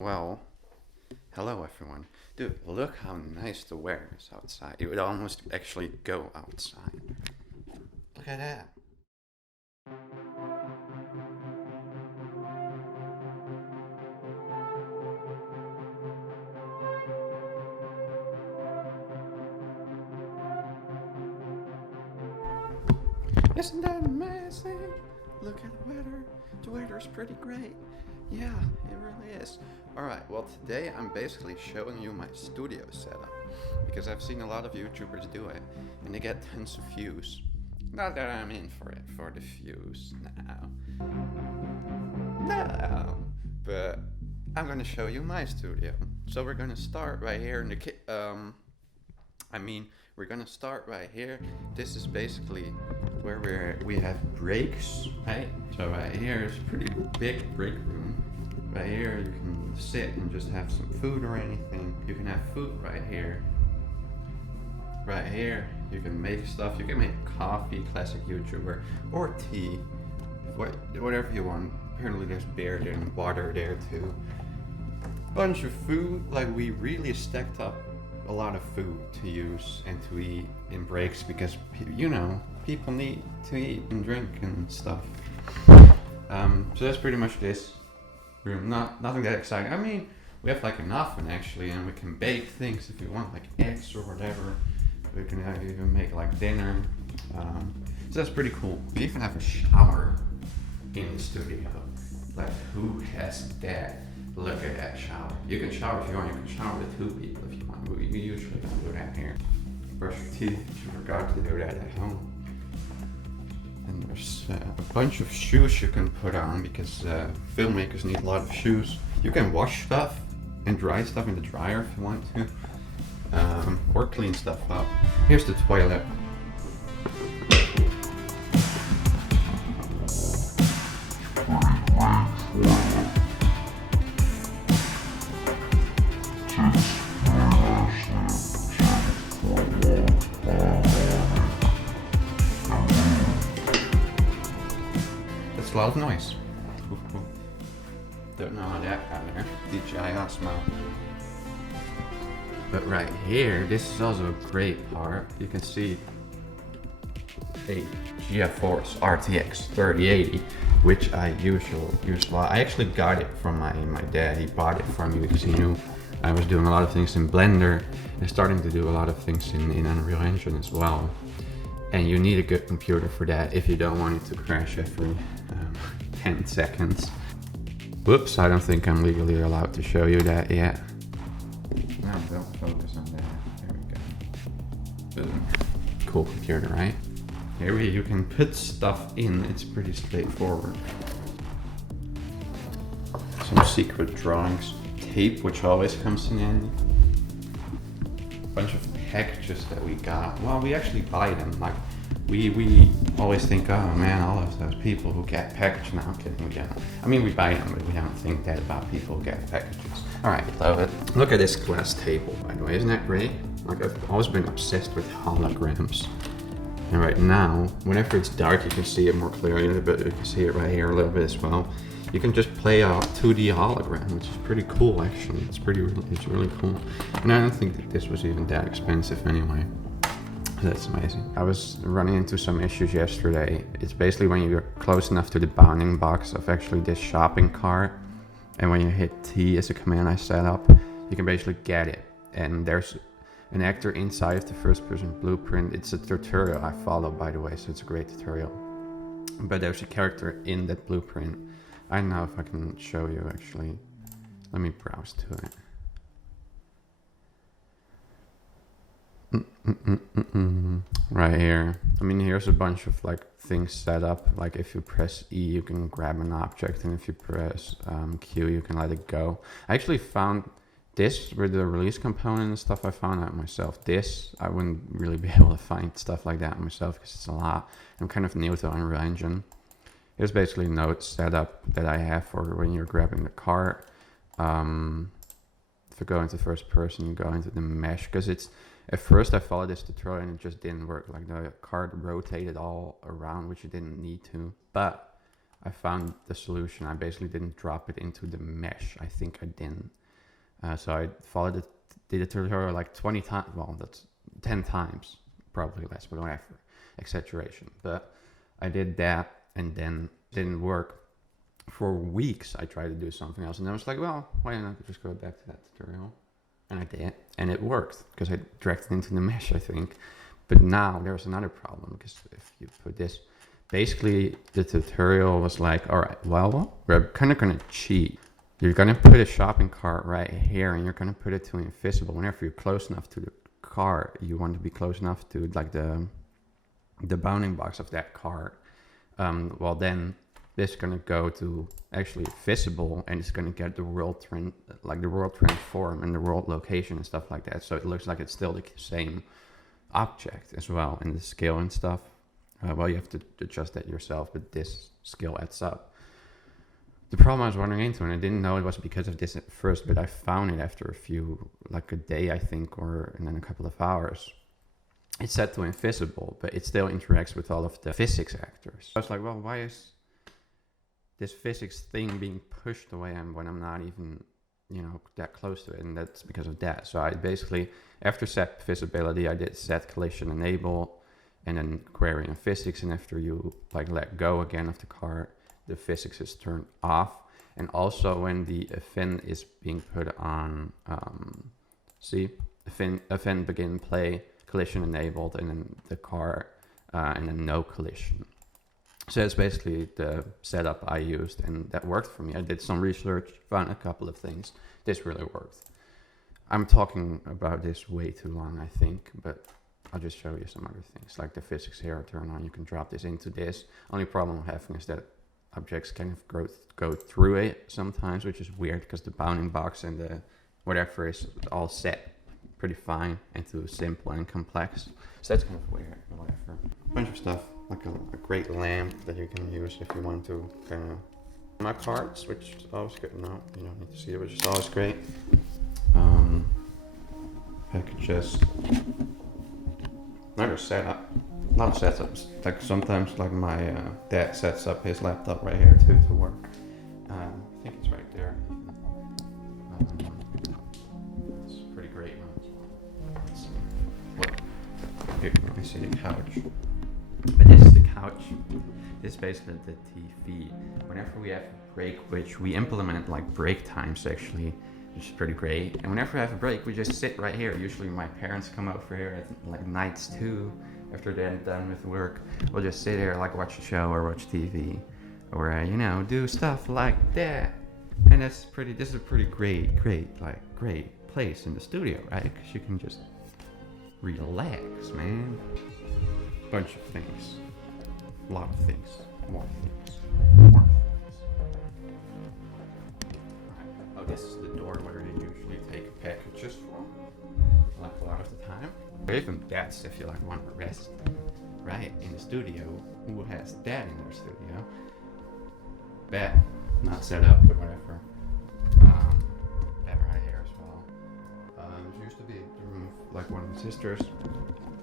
Well, hello everyone. Dude, look how nice the weather is outside. You would almost actually go outside. Look at that. Isn't that amazing? Look at the weather. The weather is pretty great. Yeah, it really is. Alright, well today I'm basically showing you my studio setup. Because I've seen a lot of YouTubers do it, and they get tons of views. Not that I'm in for it, for the views. No. But I'm gonna show you my studio. So we're gonna start right here in the we're gonna start right here. This is basically where we have breaks, right? So right here is a pretty big break room. Right here you can sit and just have some food or anything. You can have food right here. Right here you can make stuff. You can make coffee, classic YouTuber, or tea, whatever you want. Apparently there's beer there and water there too. Bunch of food, like we really stacked up a lot of food to use and to eat in breaks because people need to eat and drink and stuff. So that's pretty much this room. Nothing that exciting. I mean, we have like an oven actually, and we can bake things if you want, like eggs or whatever. We can even make like dinner. So that's pretty cool. We even have a shower in the studio. Like, who has that? Look at that shower. You can shower if you want. You can shower with 2 people if you want. We usually don't do that here. Brush your teeth if you forgot to do that at home. And there's a bunch of shoes you can put on because filmmakers need a lot of shoes. You can wash stuff and dry stuff in the dryer if you want to. Or clean stuff up. Here's the toilet. That's a lot of noise. Don't know how that got there. DJI Osmo. But right here, this is also a great part. You can see a GeForce RTX 3080, which I use a lot. I actually got it from my dad. He bought it for me because he knew I was doing a lot of things in Blender and starting to do a lot of things in Unreal Engine as well. And you need a good computer for that if you don't want it to crash every 10 seconds. Whoops, I don't think I'm legally allowed to show you that yet. No, don't focus on that. There we go. Boom. Cool computer, right? Here you can put stuff in. It's pretty straightforward. Some secret drawings. Tape, which always comes in handy. Bunch of packages that we got. Well, we actually buy them. Like, we always think, oh man, all of those people who get packages. No, I'm kidding, we don't. I mean, we buy them, but we don't think that about people who get packages. All right, love it. Look at this glass table, by the way. Isn't that great? Like, I've always been obsessed with holograms. And right now, whenever it's dark, you can see it more clearly, but you can see it right here a little bit as well. You can just play a 2D hologram, which is pretty cool, actually. It's really cool. And I don't think that this was even that expensive anyway. That's amazing. I was running into some issues yesterday. It's basically when you're close enough to the bounding box of actually this shopping cart, and when you hit T as a command I set up, you can basically get it. And there's an actor inside of the first person blueprint. It's a tutorial I follow, by the way, so it's a great tutorial. But there's a character in that blueprint. I don't know if I can show you actually. Let me browse to it. Right here. I mean, here's a bunch of like things set up. Like if you press E, you can grab an object, and if you press Q, you can let it go. I actually found this with the release component and stuff. I found out myself. This, I wouldn't really be able to find stuff like that myself because it's a lot. I'm kind of new to Unreal Engine. Here's basically notes set up that I have for when you're grabbing the cart. If you go into first person, you go into the mesh, because it's, at first I followed this tutorial and it just didn't work. Like the cart rotated all around, which it didn't need to. But I found the solution. I basically didn't drop it into the mesh. I think I didn't. So I followed did the tutorial like 20 times. Well, that's 10 times, probably less, but whatever. Exaggeration. But I did that and then didn't work. For weeks, I tried to do something else. And I was like, well, why not just go back to that tutorial? And I did. And it worked because I dragged it into the mesh, I think. But now there's another problem because if you put this, basically the tutorial was like, all right, well, we're kind of going to cheat. You're going to put a shopping cart right here and you're going to put it to invisible. Whenever you're close enough to the cart, you want to be close enough to like the bounding box of that cart. Well, then this is going to go to actually visible and it's going to get the world transform and the world location and stuff like that. So it looks like it's still the same object as well in the scale and stuff. Well, you have to adjust that yourself, but this scale adds up. The problem I was running into, and I didn't know it was because of this at first, but I found it after like a day, I think, and then a couple of hours. It's set to invisible, but it still interacts with all of the physics actors. I was like, well, why is this physics thing being pushed away when I'm not even, that close to it? And that's because of that. So I basically, after set visibility, I did set collision enable and then query and physics. And after you let go again of the cart, the physics is turned off. And also when the event is being put on, event begin play, collision enabled, and then the cart, and then no collision. So it's basically the setup I used, and that worked for me. I did some research, found a couple of things. This really worked. I'm talking about this way too long, I think, but I'll just show you some other things. Like the physics here, turn on, you can drop this into this. Only problem I'm having is that objects kind of go through it sometimes, which is weird because the bounding box and the whatever is all set pretty fine into simple and complex. So that's kind of weird, but whatever. A bunch of stuff, like a great lamp that you can use if you want to kind of my cards, which is always good. No, you don't need to see it, which is always great. Packages. Another setup. Not setups. Like sometimes, like my dad sets up his laptop right here too to work. I think it's right there. It's pretty great. Let's see. Here, you can see the couch. But this is the couch. This is basically the TV. Whenever we have a break, which we implemented like break times actually, which is pretty great. And whenever we have a break, we just sit right here. Usually my parents come over here at like nights too. After they're done with work, we'll just sit here, like watch a show or watch TV, or do stuff like that. And this is a pretty great place in the studio, right? Because you can just relax, man. Bunch of things, a lot of things, more things. Oh, this is the door where you usually take packages from, like a lot of the time. Or even that's if you want to rest, right, in the studio. Who has that in their studio? Bed, not set up, but whatever. Bed right here as well. It used to be the room of like one of my sisters,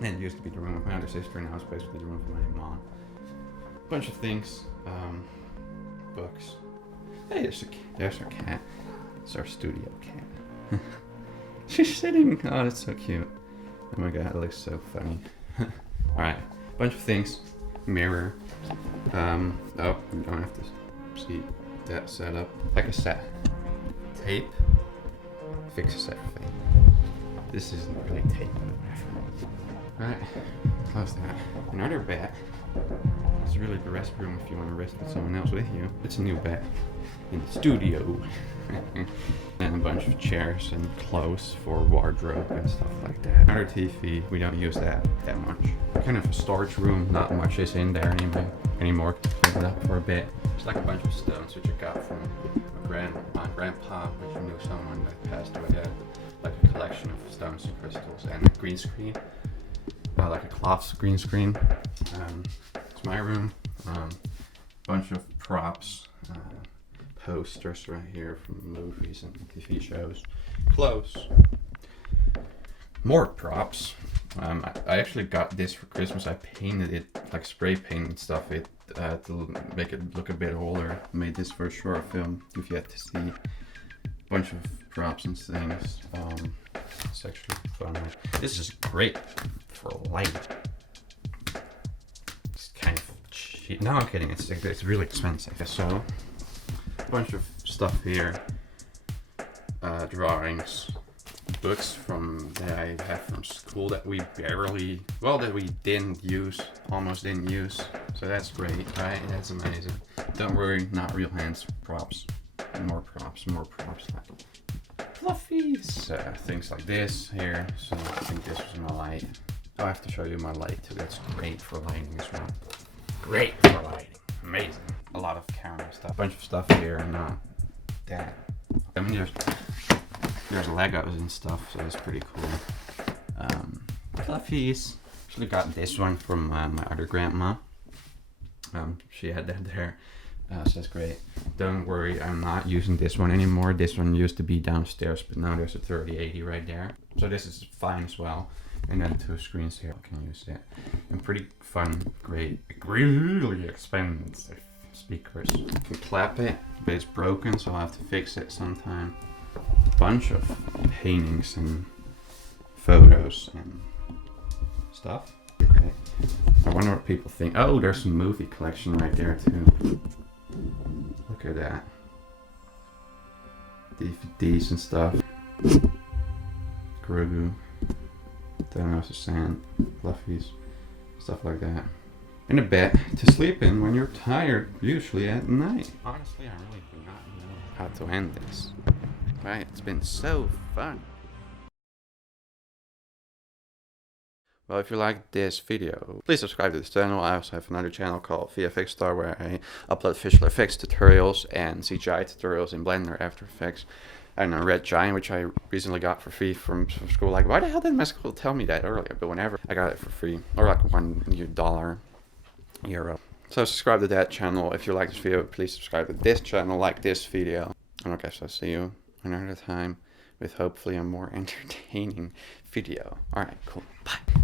and it used to be the room of my other sister, and now it's basically the room of my mom. Bunch of things, books. Hey, there's our cat. It's our studio cat. She's sitting. Oh, that's so cute. Oh my god, it looks so funny. Alright, bunch of things. Mirror. Oh, you don't have to see that setup. Like I said, tape fixes everything. This isn't really tape, but whatever. Right, close that. Another bed. It's really the restroom if you want to rest with someone else with you. It's a new bed in the studio. And a bunch of chairs and clothes for wardrobe and stuff like that. Another TV, we don't use that much. Kind of a storage room, not much is in there anymore. Clean it up for a bit. It's like a bunch of stones which I got from my grandpa, which knew someone that passed away. Like a collection of stones and crystals and a green screen. Like a cloth green screen. It's my room. Bunch of props. Posters right here from movies and TV shows. Clothes. More props. I actually got this for Christmas. I painted it, like spray painted stuff, it to make it look a bit older. Made this for a short film. If you had to see a bunch of props and things, it's actually fun. This is great for light. It's kind of cheap. No, I'm kidding. It's really expensive. So, a bunch of stuff here. Drawings, books from that I have from school that we didn't use, almost didn't use. So that's great, right? That's amazing. Don't worry, not real hands, props. More props, like fluffies. Things like this here. So I think this was my light. Oh, I have to show you my light too. That's great for lighting as well. Great for lighting. Amazing. A lot of camera stuff. A bunch of stuff here and that. I mean, there's Legos and stuff, so it's pretty cool. Fluffies. Actually got this one from my other grandma. She had that there. So that's great. Don't worry, I'm not using this one anymore. This one used to be downstairs, but now there's a 3080 right there. So this is fine as well. And then 2 screens here, I can use it. And pretty fun, great, really expensive speakers. You can clap it, but it's broken, so I'll have to fix it sometime. Bunch of paintings and photos and stuff. Okay. I wonder what people think. Oh, there's a movie collection right there too. Look at that. DVDs and stuff. Grogu. Thanos of Sand. Fluffies. Stuff like that. And a bed to sleep in when you're tired, usually at night. Honestly, I really do not know how to end this. Right, it's been so fun. Well, if you liked this video, please subscribe to this channel. I also have another channel called VFXstar where I upload visual effects tutorials and CGI tutorials in Blender, After Effects. And a Red Giant, which I recently got for free from school. Like, why the hell didn't my school tell me that earlier? But whenever I got it for free, or like $1 euro. So subscribe to that channel. If you like this video, please subscribe to this channel, like this video. And I guess I'll see you another time with hopefully a more entertaining video. Alright, cool. Bye.